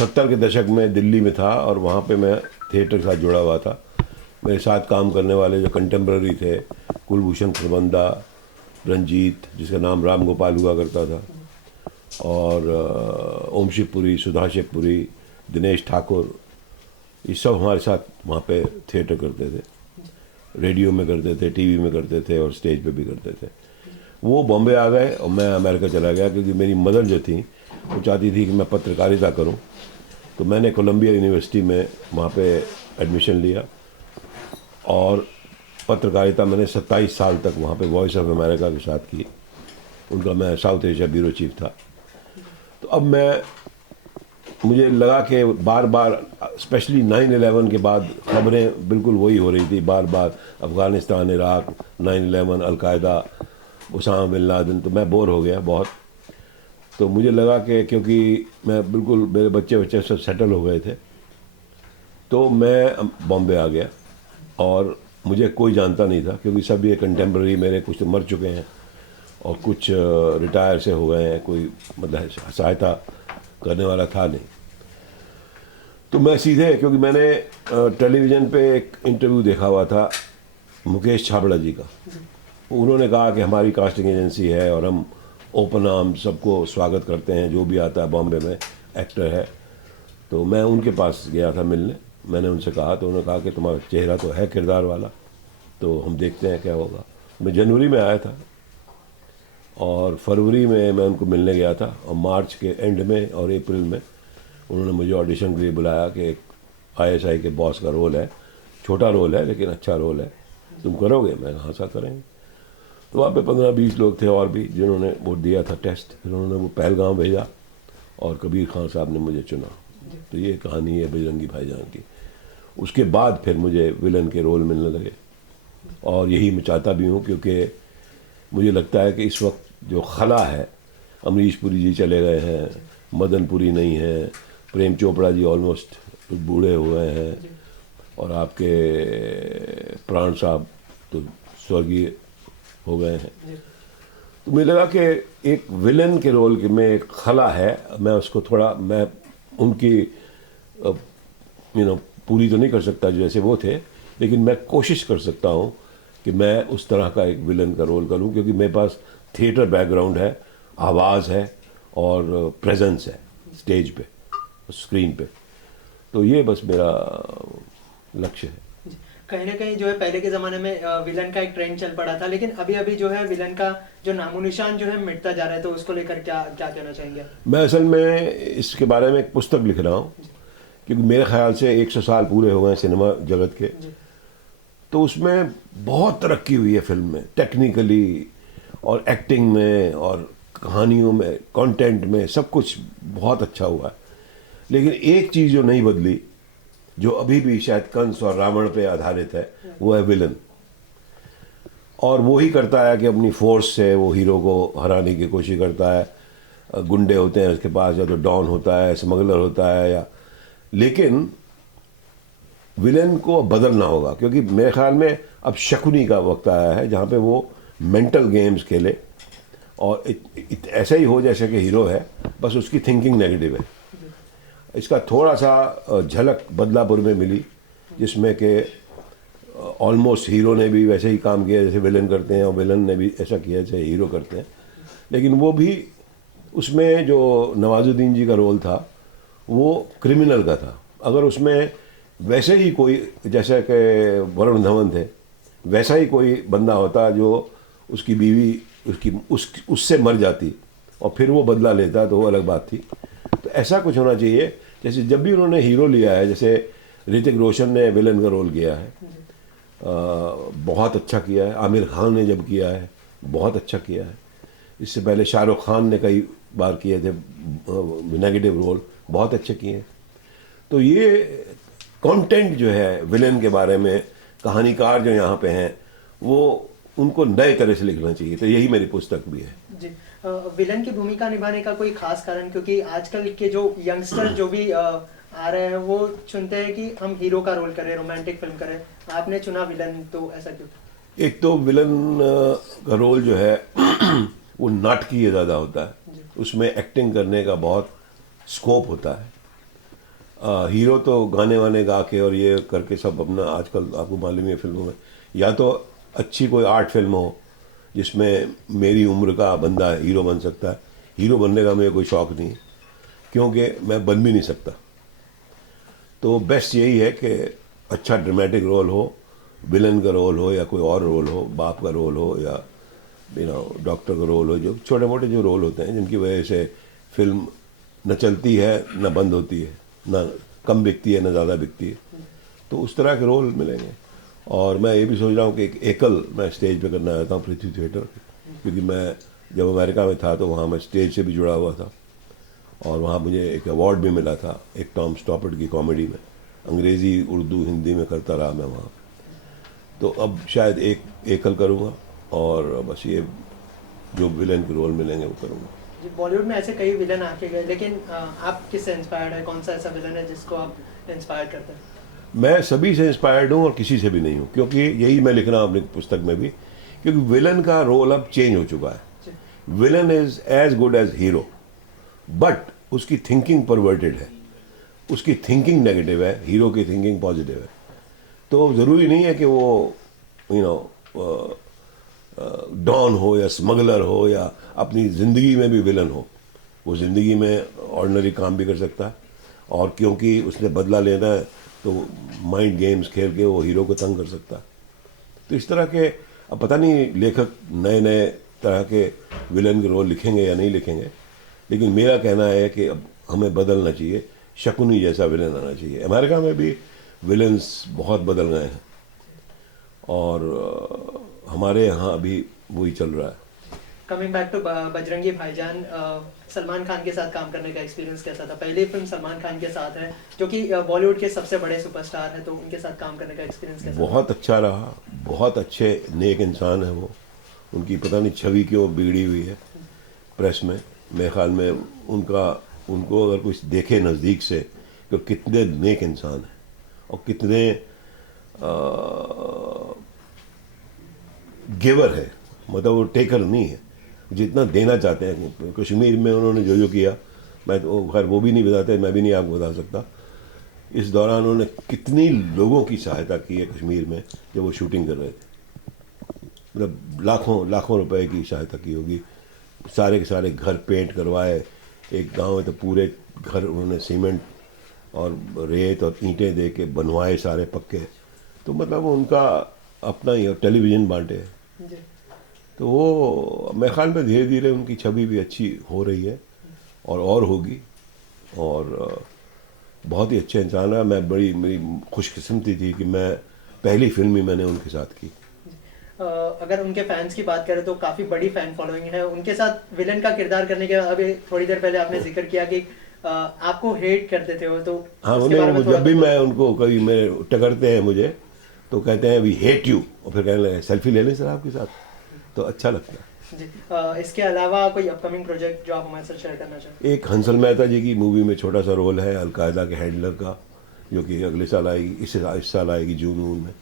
70 के दशक में दिल्ली में था और वहाँ पे मैं थिएटर के साथ जुड़ा हुआ था। मेरे साथ काम करने वाले जो कंटेम्प्रेरी थे, कुलभूषण खरबंदा, रंजीत जिसका नाम राम गोपाल हुआ करता था, और ओम शिवपुरी, सुधा शिवपुरी, दिनेश ठाकुर, ये सब हमारे साथ वहाँ पे थिएटर करते थे। रेडियो में करते थे, टीवी में करते थे और स्टेज पे भी करते थे। वो बॉम्बे आ गए और मैं अमेरिका चला गया, क्योंकि मेरी मदर जो थी वो चाहती थी कि मैं पत्रकारिता करूं। तो मैंने कोलंबिया यूनिवर्सिटी में वहाँ पे एडमिशन लिया और पत्रकारिता मैंने 27 साल तक वहाँ पे वॉइस ऑफ अमेरिका के साथ की। उनका मैं साउथ एशिया ब्यूरो चीफ था। तो अब मुझे लगा कि बार बार, स्पेशली 9/11 के बाद खबरें बिल्कुल वही हो रही थी, बार बार Afghanistan, Iraq, 9/11, Al Qaeda, Osama bin Laden. तो मैं बोर हो गया बहुत। तो मुझे लगा कि क्योंकि मैं बिल्कुल, मेरे बच्चे सब सेटल हो गए थे, तो मैं बॉम्बे आ गया। और मुझे कोई जानता नहीं था, क्योंकि सब ये कंटेम्प्रेरी मेरे कुछ तो मर चुके हैं और कुछ रिटायर से हो गए हैं, कोई मतलब सहायता करने वाला था नहीं। तो मैं सीधे, क्योंकि मैंने टेलीविज़न पे एक इंटरव्यू देखा हुआ था मुकेश छाबड़ा जी का। उन्होंने कहा कि हमारी कास्टिंग एजेंसी है और हम ओपन आर्म सबको स्वागत करते हैं, जो भी आता है बॉम्बे में एक्टर है। तो मैं उनके पास गया था मिलने। मैंने उनसे कहा, तो उन्होंने कहा कि तुम्हारा चेहरा तो है किरदार वाला, तो हम देखते हैं क्या होगा। मैं जनवरी में आया था और फरवरी में मैं उनको मिलने गया था, और मार्च के एंड में और अप्रैल में उन्होंने मुझे ऑडिशन के लिए बुलाया कि एक आईएसआई के बॉस का रोल है, छोटा रोल है लेकिन अच्छा रोल है, तुम करोगे? मैं हाँ सा करेंगे। तो वहाँ पे 15-20 लोग थे और भी जिन्होंने वो दिया था टेस्ट। फिर उन्होंने वो पहलगाम भेजा और कबीर खान साहब ने मुझे चुना। तो ये कहानी है बजरंगी भाईजान की। उसके बाद फिर मुझे विलन के रोल मिलने लगे, और यही मैं चाहता भी हूँ, क्योंकि मुझे लगता है कि इस वक्त जो खला है, अमरीश पुरी जी चले गए हैं, मदन पुरी नहीं है, प्रेम चोपड़ा जी ऑलमोस्ट बूढ़े हुए हैं, और आपके प्राण साहब तो स्वर्गीय हो गए हैं। तो मुझे लगा कि एक विलन के रोल में एक खला है, मैं उसको थोड़ा, मैं उनकी पूरी तो नहीं कर सकता जैसे वो थे, लेकिन मैं कोशिश कर सकता हूँ कि मैं उस तरह का एक विलन का रोल करूँ, क्योंकि मेरे पास थिएटर बैकग्राउंड है, आवाज़ है और प्रेजेंस है स्टेज पे, स्क्रीन पे। तो ये बस मेरा लक्ष्य है। कहीं ना कहीं जो है पहले के ज़माने में विलन का एक ट्रेंड चल पड़ा था, लेकिन अभी अभी जो है विलन का जो नामो निशान जो है मिटता जा रहा है, तो उसको लेकर क्या क्या कहना चाहेंगे? मैं असल में इसके बारे में एक पुस्तक लिख रहा हूँ, क्योंकि मेरे ख्याल से 100 साल पूरे हो गए सिनेमा जगत के। तो उसमें बहुत तरक्की हुई है फिल्म में, टेक्निकली और एक्टिंग में और कहानियों में, कंटेंट में, सब कुछ बहुत अच्छा हुआ है। लेकिन एक चीज़ जो नहीं बदली, जो अभी भी शायद कंस और रावण पे आधारित है, वो है विलन। और वो ही करता है कि अपनी फोर्स से वो हीरो को हराने की कोशिश करता है। गुंडे होते हैं उसके पास, या तो डॉन होता है, स्मगलर होता है, या लेकिन विलन को बदलना होगा, क्योंकि मेरे ख्याल में अब शकुनी का वक्त आया है जहाँ पे वो मेंटल गेम्स खेले और ऐसा ही हो जैसे कि हीरो है, बस उसकी थिंकिंग नेगेटिव है। इसका थोड़ा सा झलक बदलापुर में मिली, जिसमें कि ऑलमोस्ट हीरो ने भी वैसे ही काम किया जैसे विलन करते हैं, और विलन ने भी ऐसा किया जैसे हीरो करते हैं। लेकिन वो भी, उसमें जो नवाजुद्दीन जी का रोल था वो क्रिमिनल का था। अगर उसमें वैसे ही कोई, जैसे कि वरुण धवन थे, वैसा ही कोई बंदा होता जो उसकी बीवी उससे मर जाती और फिर वो बदला लेता, तो वो अलग बात थी। तो ऐसा कुछ होना चाहिए। जैसे जब भी उन्होंने हीरो लिया है, जैसे ऋतिक रोशन ने विलन का रोल किया है, बहुत अच्छा किया है। आमिर खान ने जब किया है बहुत अच्छा किया है। इससे पहले शाहरुख खान ने कई बार किए थे नेगेटिव रोल, बहुत अच्छे किए हैं। तो ये कंटेंट जो है विलन के बारे में, कहानीकार जो यहाँ पे हैं, वो उनको नए तरह से लिखना चाहिए। तो यही मेरी पुस्तक भी है जी। विलन की भूमिका निभाने का कोई खास कारण? क्योंकि आजकल के जो यंगस्टर जो भी आ रहे हैं वो चुनते हैं कि हम हीरो का रोल करें, रोमांटिक फिल्म करें, आपने चुना विलन, तो ऐसा क्यों? एक तो विलन का रोल जो है वो नाटकीय ज़्यादा होता है, उसमें एक्टिंग करने का बहुत स्कोप होता है। हीरो तो गाने वाने गा के और ये करके सब अपना, आजकल आपको मालूम है फिल्मों में, या तो अच्छी कोई आर्ट फिल्म हो जिसमें मेरी उम्र का बंदा हीरो बन सकता है। हीरो बनने का मुझे कोई शौक़ नहीं, क्योंकि मैं बन भी नहीं सकता। तो बेस्ट यही है कि अच्छा ड्रामेटिक रोल हो, विलन का रोल हो या कोई और रोल हो, बाप का रोल हो या डॉक्टर का रोल हो, जो छोटे मोटे जो रोल होते हैं जिनकी वजह से फिल्म न चलती है न बंद होती है, न कम बिकती है न ज़्यादा बिकती है, तो उस तरह के रोल मिलेंगे। और मैं ये भी सोच रहा हूँ कि एक एकल मैं स्टेज पे करना चाहता हूँ, पृथ्वी थिएटर, क्योंकि मैं जब अमेरिका में था तो वहाँ मैं स्टेज से भी जुड़ा हुआ था और वहाँ मुझे एक अवार्ड भी मिला था एक टॉम स्टॉपर्ट की कॉमेडी में। अंग्रेज़ी, उर्दू, हिंदी में करता रहा मैं वहाँ। तो अब शायद एक एकल करूँगा और बस ये जो विलन के रोल मिलेंगे वो करूँगा। जी, बॉलीवुड में ऐसे कई विलन आके गए, लेकिन आप किससे इंस्पायर्ड है? कौन सा ऐसा विलन है जिसको आप इंस्पायर करते हैं? मैं सभी से इंस्पायर्ड हूँ और किसी से भी नहीं हूँ, क्योंकि यही मैं लिख रहा हूँ अपनी पुस्तक में भी, क्योंकि विलन का रोल अब चेंज हो चुका है। जी, villain is as good as hero, but उसकी थिंकिंग परवर्टेड है, उसकी थिंकिंग नेगेटिव है, हीरो की थिंकिंग पॉजिटिव है। तो ज़रूरी नहीं है कि वो डॉन हो या स्मगलर हो या अपनी ज़िंदगी में भी विलन हो। वो ज़िंदगी में ऑर्डिनरी काम भी कर सकता है, और क्योंकि उसने बदला लेना है तो माइंड गेम्स खेल के वो हीरो को तंग कर सकता है। तो इस तरह के, अब पता नहीं लेखक नए नए तरह के विलन के रोल लिखेंगे या नहीं लिखेंगे, लेकिन मेरा कहना है कि अब हमें बदलना चाहिए, शकुनी जैसा विलन आना चाहिए। अमेरिका में भी विलन्स बहुत बदल गए हैं और हमारे यहाँ अभी वही चल रहा है। कमिंग बैक टू बजरंगी भाईजान, सलमान खान के साथ काम करने का एक्सपीरियंस कैसा था? पहली फिल्म सलमान खान के साथ है, जो कि बॉलीवुड के सबसे बड़े सुपरस्टार है, तो उनके साथ काम करने का एक्सपीरियंस कैसा था? बहुत अच्छा रहा, बहुत अच्छे नेक इंसान है वो। उनकी पता नहीं छवि क्यों बिगड़ी हुई है प्रेस में। मेरे ख्याल में उनको अगर कुछ देखे नज़दीक से तो कितने नेक इंसान हैं और कितने गिवर है, मतलब वो टेकर नहीं है, जितना देना चाहते हैं। कश्मीर में उन्होंने जो किया, मैं तो खैर वो भी नहीं बताते, मैं भी नहीं आपको बता सकता। इस दौरान उन्होंने कितनी लोगों की सहायता की है कश्मीर में जब वो शूटिंग कर रहे थे, मतलब लाखों लाखों रुपए की सहायता की होगी। सारे के सारे घर पेंट करवाए, एक गांव में तो पूरे घर उन्होंने सीमेंट और रेत और ईंटें दे के बनवाए सारे पक्के। तो मतलब उनका अपना ही, और टेलीविज़न बांटे। जी, तो वो मेरे ख्याल में धीरे धीरे उनकी छवि भी अच्छी हो रही है और होगी, और बहुत ही अच्छे इंसान है। मेरी खुशकिस्मती थी कि मैं पहली फिल्म ही मैंने उनके साथ की। अगर उनके फैंस की बात करें तो काफी बड़ी फैन फॉलोइंग है उनके साथ। विलन का किरदार करने के अभी थोड़ी देर पहले आपने जिक्र किया कि आपको हेट करते थे वो, तो हाँ, उसके बारे में थोड़ा जब भी मैं उनको कभी मेरे टकरते हैं मुझे, तो कहते हैं वी हेट यू, और फिर कहने लगे सेल्फी ले लें सर आपके साथ, तो अच्छा लगता है। जी, इसके अलावा कोई अपकमिंग प्रोजेक्ट जो आप हमारे साथ शेयर करना चाहें? एक हंसल मेहता जी की मूवी में छोटा सा रोल है अलकायदा के हैंडलर का, जो कि अगले साल आएगी, इस साल आएगी जून में।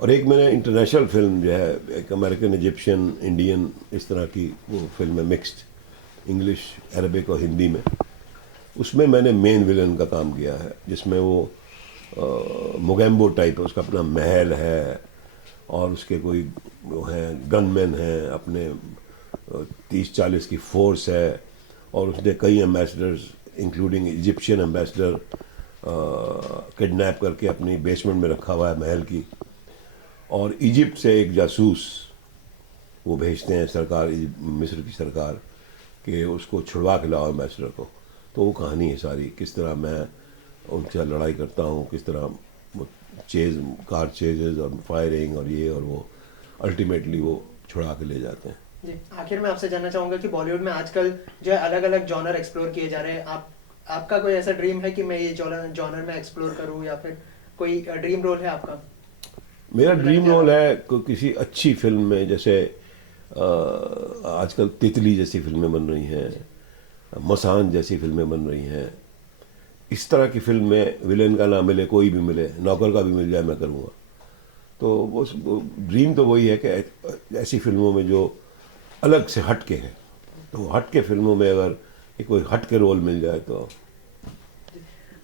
और एक मैंने इंटरनेशनल फिल्म जो है, एक अमेरिकन, इजिप्शियन, इंडियन, इस तरह की वो फिल्म है, मिक्स्ड इंग्लिश, अरबिक और हिंदी में। उसमें मैंने मेन विलन का काम किया है, जिसमें वो मोगेम्बो टाइप है, उसका अपना महल है और उसके कोई वो हैं गनमैन हैं, अपने 30-40 की फोर्स है, और उसने कई ambassadors including Egyptian ambassador kidnap करके अपनी बेसमेंट में रखा हुआ है महल की। और इजिप्ट से एक जासूस वो भेजते हैं सरकार, मिस्र की सरकार, कि उसको छुड़वा के लाओ एम्बेसडर को। तो वो कहानी है सारी, किस तरह मैं उनसे लड़ाई करता हूँ, किस तरह वो कार चेजेस और फायरिंग और ये और वो, अल्टीमेटली वो छुड़ा के ले जाते हैं। जी, आखिर में आपसे जानना चाहूंगा कि बॉलीवुड में आजकल जो है अलग अलग जॉनर एक्सप्लोर किए जा रहे हैं। आपका कोई ऐसा ड्रीम है कि मैं ये जॉनर में एक्सप्लोर करूँ, या फिर कोई ड्रीम रोल है आपका? मेरा ड्रीम रोल है किसी अच्छी फिल्म में, जैसे आजकल तितली जैसी फिल्में बन रही हैं, मसान जैसी फिल्में बन रही हैं। इस तरह की फिल्म में विलेन का ना मिले, कोई भी मिले, नौकर का भी मिल जाए, मैं करूँगा। तो वो ड्रीम तो वही है कि ऐसी फिल्मों में जो अलग से हट के है, तो हट के फिल्मों में अगर कोई हट के रोल मिल जाए तो।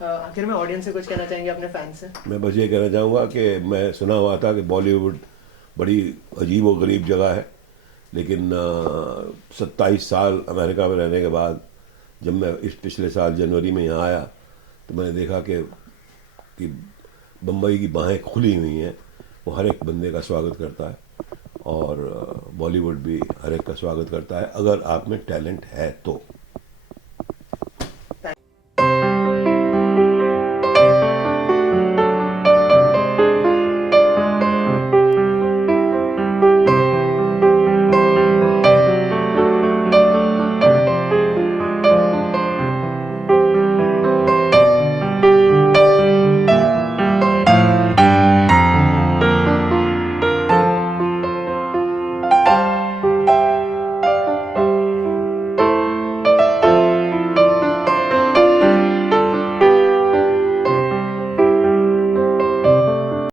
आखिर में ऑडियंस से कुछ कहना चाहेंगे अपने फैंस से? मैं बस ये कहना चाहूँगा कि मैं सुना हुआ था कि बॉलीवुड बड़ी अजीब व गरीब जगह है, लेकिन 27 साल अमेरिका में रहने के बाद जब मैं इस पिछले साल जनवरी में यहाँ आया तो मैंने देखा कि बम्बई की बाहें खुली हुई हैं। वो हर एक बंदे का स्वागत करता है और बॉलीवुड भी हर एक का स्वागत करता है अगर आप में टैलेंट है तो।